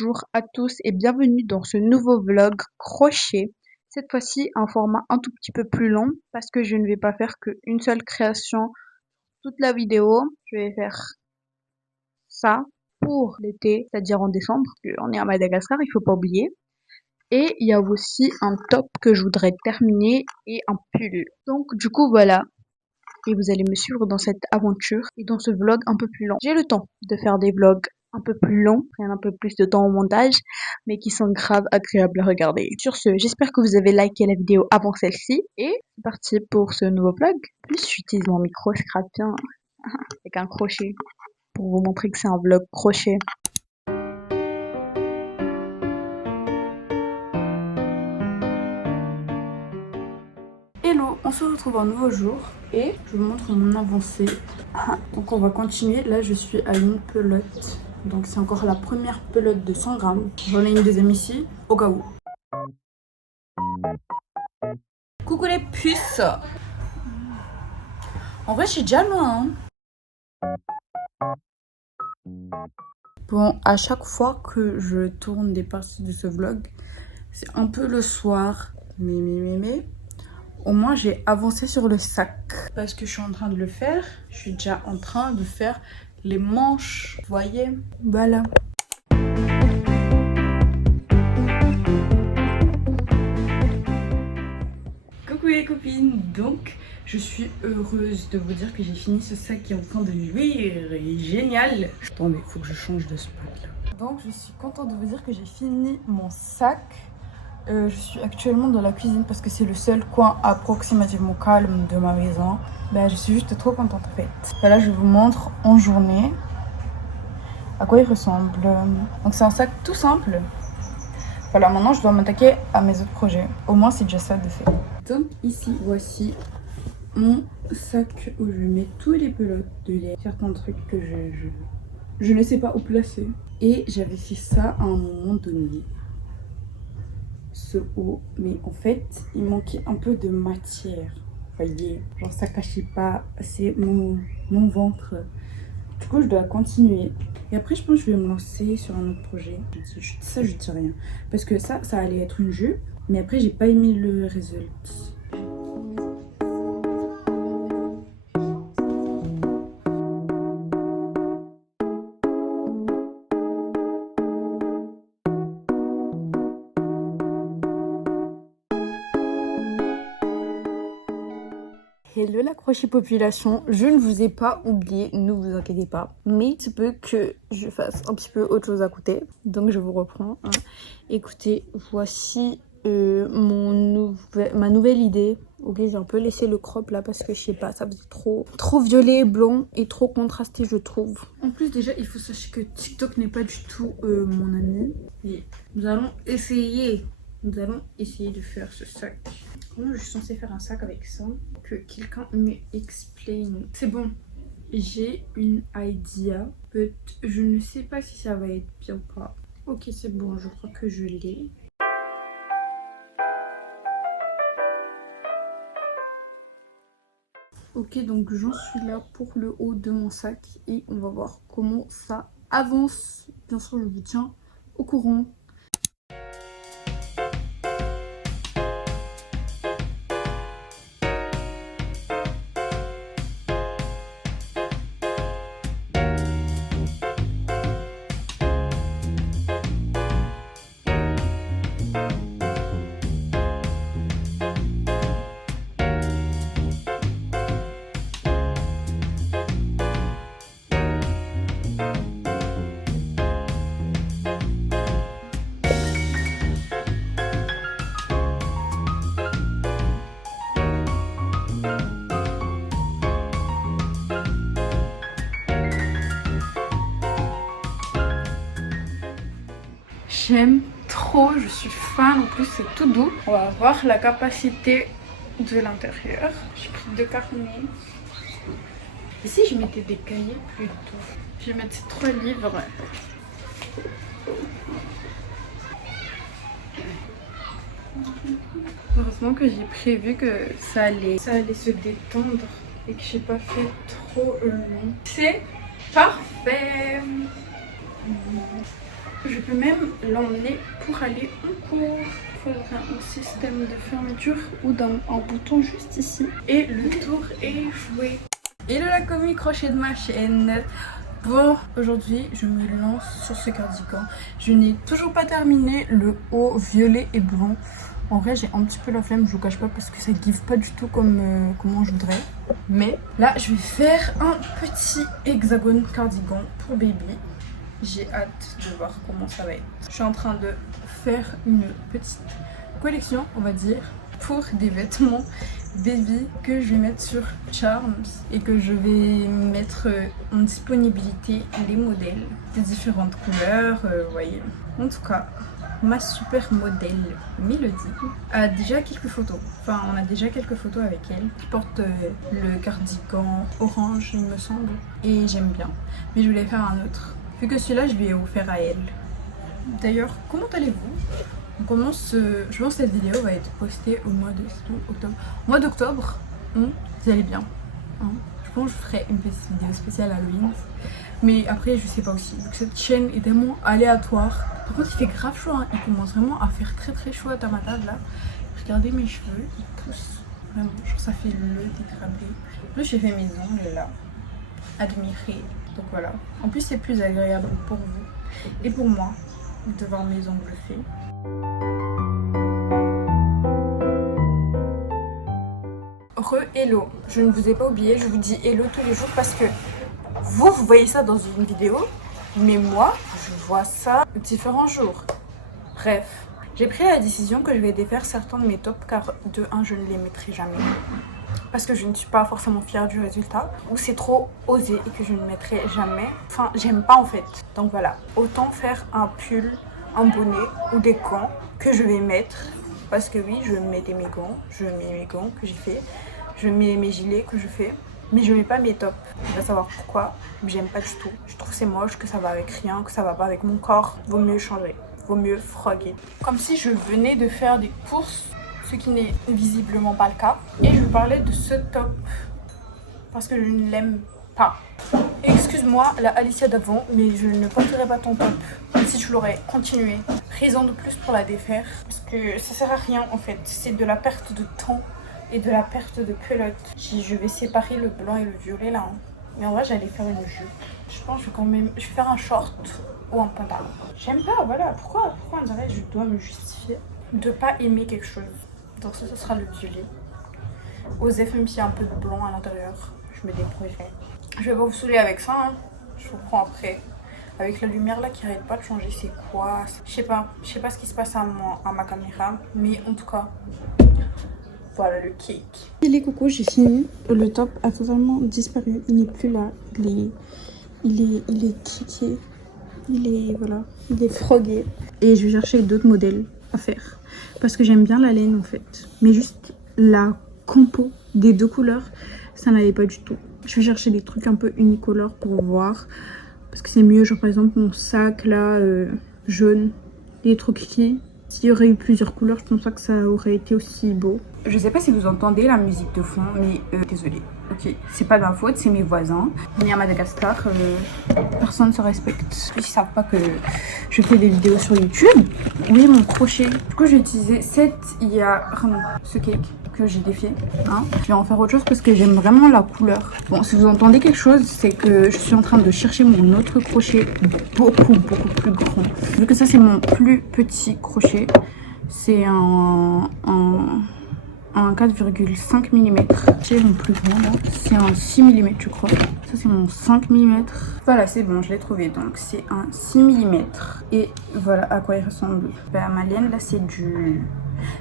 Bonjour à tous et bienvenue dans ce nouveau vlog crochet. Cette fois-ci un format un tout petit peu plus long parce que je ne vais pas faire qu'une seule création toute la vidéo. Je vais faire ça pour l'été, c'est-à-dire en décembre, on est à Madagascar, il faut pas oublier. Et il y a aussi un top que je voudrais terminer et un pull. Donc du coup voilà, et vous allez me suivre dans cette aventure et dans ce vlog un peu plus long. J'ai le temps de faire des vlogs un peu plus longs, prennent un peu plus de temps au montage, mais qui sont grave agréables à regarder. Sur ce, j'espère que vous avez liké la vidéo avant celle-ci, et c'est parti pour ce nouveau vlog. En plus, j'utilise mon micro scrapien avec un crochet, pour vous montrer que c'est un vlog crochet. Hello, on se retrouve un nouveau jour et je vous montre mon avancée. Donc on va continuer, là je suis à une pelote. Donc c'est encore la première pelote de 100 grammes. J'en ai une deuxième ici, au cas où. Coucou les puces. En vrai je suis déjà loin. Bon, à chaque fois que je tourne des parties de ce vlog, c'est un peu le soir. Mais au moins j'ai avancé sur le sac. Parce que je suis en train de le faire. Je suis déjà en train de faire les manches. Vous voyez? Voilà. Coucou les copines. Donc je suis heureuse de vous dire que j'ai fini ce sac qui est en train de luire. Génial. Attendez, il faut que je change de spot là. Donc je suis contente de vous dire que j'ai fini mon sac. Je suis actuellement dans la cuisine parce que c'est le seul coin approximativement calme de ma maison. Je suis juste trop contente en fait. Là, je vous montre en journée à quoi il ressemble. Donc c'est un sac tout simple. Voilà, maintenant je dois m'attaquer à mes autres projets. Au moins c'est déjà ça de fait. Donc ici, voici mon sac où je mets tous les pelotes de lait. Certains trucs que je ne sais pas où placer. Et j'avais fait ça à un moment donné. Ce haut, mais en fait il manquait un peu de matière, voyez, genre ça cachait pas assez mon ventre. Du coup je dois continuer et après je pense que je vais me lancer sur un autre projet. Ça je dis rien parce que ça allait être une jupe, mais après j'ai pas aimé le résultat. Hello la crochet population, je ne vous ai pas oublié, ne vous inquiétez pas. Mais il se peut que je fasse un petit peu autre chose à côté. Donc je vous reprends. Écoutez, voici ma nouvelle idée. Ok, j'ai un peu laissé le crop là parce que je sais pas, ça faisait trop violet et blanc et trop contrasté je trouve. En plus déjà, il faut sachez que TikTok n'est pas du tout mon ami. Et nous allons essayer de faire ce sac. Comment je suis censée faire un sac avec ça? Que quelqu'un me explain. C'est bon, j'ai une idea, but je ne sais pas si ça va être bien ou pas. Ok, c'est bon, je crois que je l'ai. Ok, donc j'en suis là pour le haut de mon sac et on va voir comment ça avance. Bien sûr, je vous tiens au courant. J'aime trop, je suis fan, en plus c'est tout doux. On va voir la capacité de l'intérieur. J'ai pris 2 carnets. Ici je mettais des cahiers plutôt. Je vais mettre ces 3 livres. Heureusement que j'ai prévu que ça allait se détendre et que j'ai pas fait trop long. C'est parfait. Je peux même l'emmener pour aller en cours. Il faudrait un système de fermeture ou d'un bouton juste ici. Et le tour est joué. Hello la commu crochet de ma chaîne. Bon, aujourd'hui je me lance sur ce cardigan. Je n'ai toujours pas terminé le haut violet et blanc. En vrai j'ai un petit peu la flemme, je vous cache pas, parce que ça give pas du tout comme comment je voudrais. Mais là je vais faire un petit hexagone cardigan pour baby. J'ai hâte de voir comment ça va être. Je suis en train de faire une petite collection, on va dire, pour des vêtements baby que je vais mettre sur Charms et que je vais mettre en disponibilité les modèles de différentes couleurs, vous voyez. En tout cas, ma super modèle Mélodie a déjà quelques photos. Enfin, on a déjà quelques photos avec elle. Qui porte le cardigan orange, il me semble. Et j'aime bien. Mais je voulais faire un autre. Vu que celui-là, je lui ai offert à elle. D'ailleurs, comment allez-vous? On commence, je pense que cette vidéo va être postée au mois d'octobre. Au mois d'octobre, vous allez bien. Hein? Je pense que je ferai une petite vidéo spéciale Halloween. Mais après, je sais pas aussi. Vu que cette chaîne est tellement aléatoire. Par contre, il fait grave chaud. Hein. Il commence vraiment à faire très chaud à Tamatave là. Regardez mes cheveux, ils poussent. Vraiment, je trouve que ça fait le dégradé. Là, j'ai fait mes ongles là. Admirez. Donc voilà. En plus, c'est plus agréable pour vous et pour moi de voir mes ongles faits. Hello, je ne vous ai pas oublié, je vous dis hello tous les jours parce que vous voyez ça dans une vidéo, mais moi, je vois ça différents jours. Bref, j'ai pris la décision que je vais défaire certains de mes tops car de un, je ne les mettrai jamais. Parce que je ne suis pas forcément fière du résultat, ou c'est trop osé et que je ne mettrai jamais. Enfin, j'aime pas en fait. Donc voilà, autant faire un pull, un bonnet ou des gants que je vais mettre. Parce que oui, je mettais mes gants, je mets mes gants que j'ai fait, je mets mes gilets que je fais, mais je mets pas mes tops. On va savoir pourquoi, mais j'aime pas du tout. Je trouve que c'est moche, que ça va avec rien, que ça va pas avec mon corps. Vaut mieux changer, vaut mieux froguer. Comme si je venais de faire des courses, ce qui n'est visiblement pas le cas. Et je vous parlais de ce top parce que je ne l'aime pas. Excuse-moi la Alicia d'avant, mais je ne porterai pas ton top même si je l'aurais continué. Raison de plus pour la défaire parce que ça sert à rien en fait. C'est de la perte de temps et de la perte de culotte. Je vais séparer le blanc et le violet là. Hein. Mais en vrai j'allais faire une jupe. Je pense que je vais faire un short ou un pantalon. J'aime pas, voilà. Pourquoi on dirait que je dois me justifier de pas aimer quelque chose. Donc ça, ce sera le violet. Osef, même s'il y a un peu de blanc à l'intérieur, je me débrouillerai. Je vais pas vous saouler avec ça, hein. Je vous prends après. Avec la lumière là qui arrête pas de changer, c'est quoi? Je sais pas ce qui se passe à ma caméra, mais en tout cas, voilà le cake. Et les cocos, j'ai fini. Le top a totalement disparu, il n'est plus là. Il est triqué, voilà, il est frogué. Et je vais chercher d'autres modèles à faire. Parce que j'aime bien la laine en fait. Mais juste la compo des deux couleurs, ça n'allait pas du tout. Je vais chercher des trucs un peu unicolores pour voir. Parce que c'est mieux, genre par exemple mon sac là, jaune, il est trop kiki. S'il y aurait eu plusieurs couleurs, je pense pas que ça aurait été aussi beau. Je sais pas si vous entendez la musique de fond, mais désolée. Ok, c'est pas de ma faute, c'est mes voisins. Ni à Madagascar, personne ne se respecte. Ils savent pas que je fais des vidéos sur YouTube. Oui, mon crochet. Du coup, j'ai utilisé cette ce cake que j'ai défié. Hein. Je vais en faire autre chose parce que j'aime vraiment la couleur. Bon, si vous entendez quelque chose, c'est que je suis en train de chercher mon autre crochet beaucoup plus grand. Vu que ça, c'est mon plus petit crochet. C'est un 4,5 mm. J'ai mon plus grand là. C'est un 6 mm je crois. Ça c'est mon 5 mm. Voilà, c'est bon, je l'ai trouvé. Donc c'est un 6 mm. Et voilà à quoi il ressemble. Ben, ma laine là c'est du...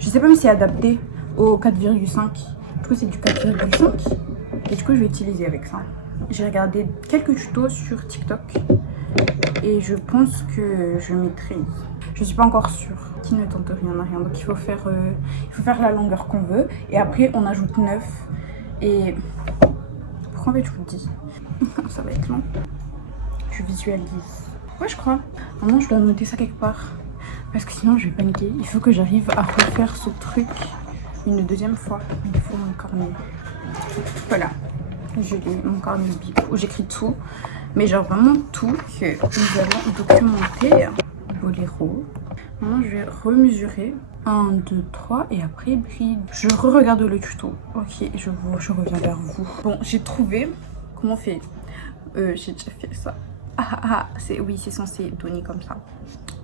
Je sais pas mais c'est adapté au 4,5. Du coup c'est du 4,5. Et du coup je vais utiliser avec ça. J'ai regardé quelques tutos sur TikTok. Et je pense que je maîtrise. Je suis pas encore sûre. Qui ne tente rien à rien. Donc il faut faire la longueur qu'on veut. Et après on ajoute 9. Et pourquoi en fait je vous le dis? Ça va être long. Je visualise. Ouais je crois. Maintenant je dois noter ça quelque part. Parce que sinon je vais paniquer. Il faut que j'arrive à refaire ce truc une deuxième fois. Il faut mon carnet. Voilà. J'ai mon carnet où j'écris tout. Mais genre vraiment tout que nous allons documenter boléro. Maintenant je vais remesurer. 1, 2, 3 et après bride. Je re-regarde le tuto. Ok, je reviens vers vous. Bon, j'ai trouvé comment on fait. J'ai déjà fait ça. Oui, c'est censé donner comme ça.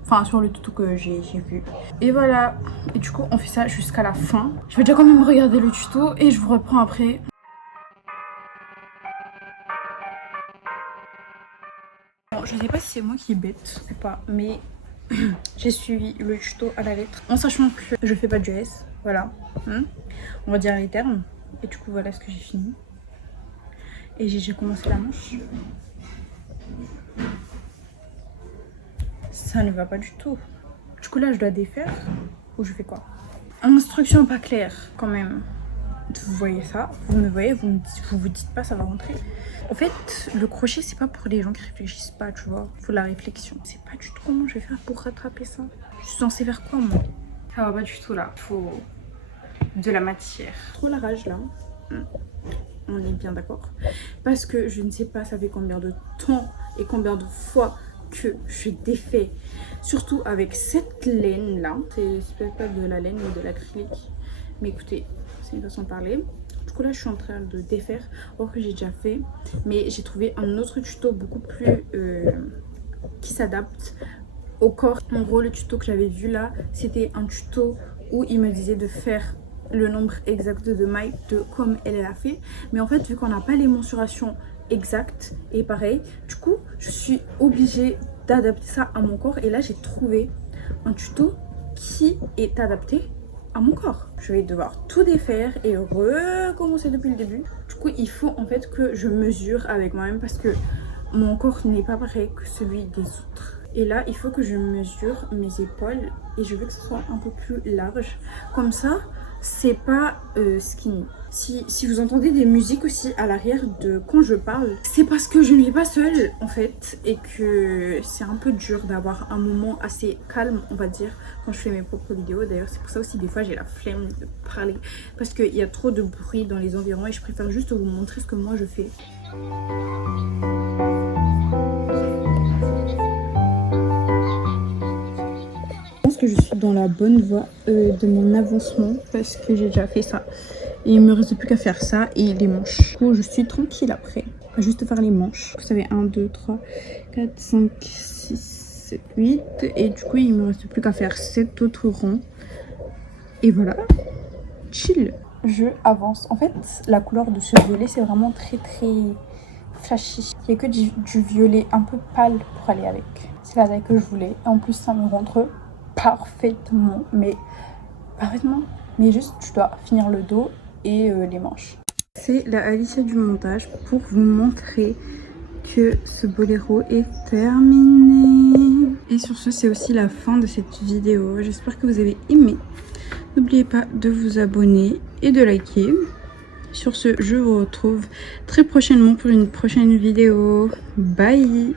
Enfin, sur le tuto que j'ai vu. Et voilà. Et du coup, on fait ça jusqu'à la fin. Je vais déjà quand même regarder le tuto et je vous reprends après. Bon, je sais pas si c'est moi qui est bête ou pas, mais j'ai suivi le tuto à la lettre en sachant que je fais pas de S, voilà, on va dire les termes. Et du coup voilà ce que j'ai fini et j'ai commencé la manche. Ça ne va pas du tout. Du coup là je dois défaire ou je fais quoi? Instruction pas claire quand même. Vous voyez ça, vous me voyez, vous dites pas ça va rentrer. En fait, le crochet c'est pas pour les gens qui réfléchissent pas, tu vois. Faut la réflexion. C'est pas du tout comment je vais faire pour rattraper ça. Je suis censée faire quoi moi? Ça va pas du tout là. Faut de la matière. Trop la rage là. On est bien d'accord. Parce que je ne sais pas ça fait combien de temps et combien de fois que je défais. Surtout avec cette laine là. C'est peut-être pas de la laine mais de l'acrylique. Mais écoutez, c'est une façon de parler. Du coup là je suis en train de défaire, or que j'ai déjà fait, mais j'ai trouvé un autre tuto beaucoup plus qui s'adapte au corps. En gros le tuto que j'avais vu là, c'était un tuto où il me disait de faire le nombre exact de mailles de comme elle a fait, mais en fait vu qu'on n'a pas les mensurations exactes et pareil, du coup je suis obligée d'adapter ça à mon corps. Et là j'ai trouvé un tuto qui est adapté à mon corps. Je vais devoir tout défaire et recommencer depuis le début. Du coup il faut en fait que je mesure avec moi-même parce que mon corps n'est pas pareil que celui des autres. Et là il faut que je mesure mes épaules et je veux que ce soit un peu plus large. Comme ça c'est pas skinny. Si vous entendez des musiques aussi à l'arrière de quand je parle, c'est parce que je ne vis pas seule en fait et que c'est un peu dur d'avoir un moment assez calme on va dire quand je fais mes propres vidéos. D'ailleurs c'est pour ça aussi des fois j'ai la flemme de parler parce qu'il y a trop de bruit dans les environs et je préfère juste vous montrer ce que moi je fais. Que je suis dans la bonne voie de mon avancement parce que j'ai déjà fait ça et il me reste plus qu'à faire ça et les manches. Du coup je suis tranquille après, on va juste faire les manches. Vous savez 1 2 3 4 5 6 7 8 et du coup il me reste plus qu'à faire 7 autres ronds et voilà, chill. Je avance. En fait la couleur de ce violet c'est vraiment très flashy. Il n'y a que du violet un peu pâle pour aller avec. C'est la taille que je voulais et en plus ça me rentre parfaitement, mais juste tu dois finir le dos et les manches. C'est la Alicia du montage pour vous montrer que ce boléro est terminé. Et sur ce c'est aussi la fin de cette vidéo. J'espère que vous avez aimé. N'oubliez pas de vous abonner et de liker. Sur ce je vous retrouve très prochainement pour une prochaine vidéo. Bye.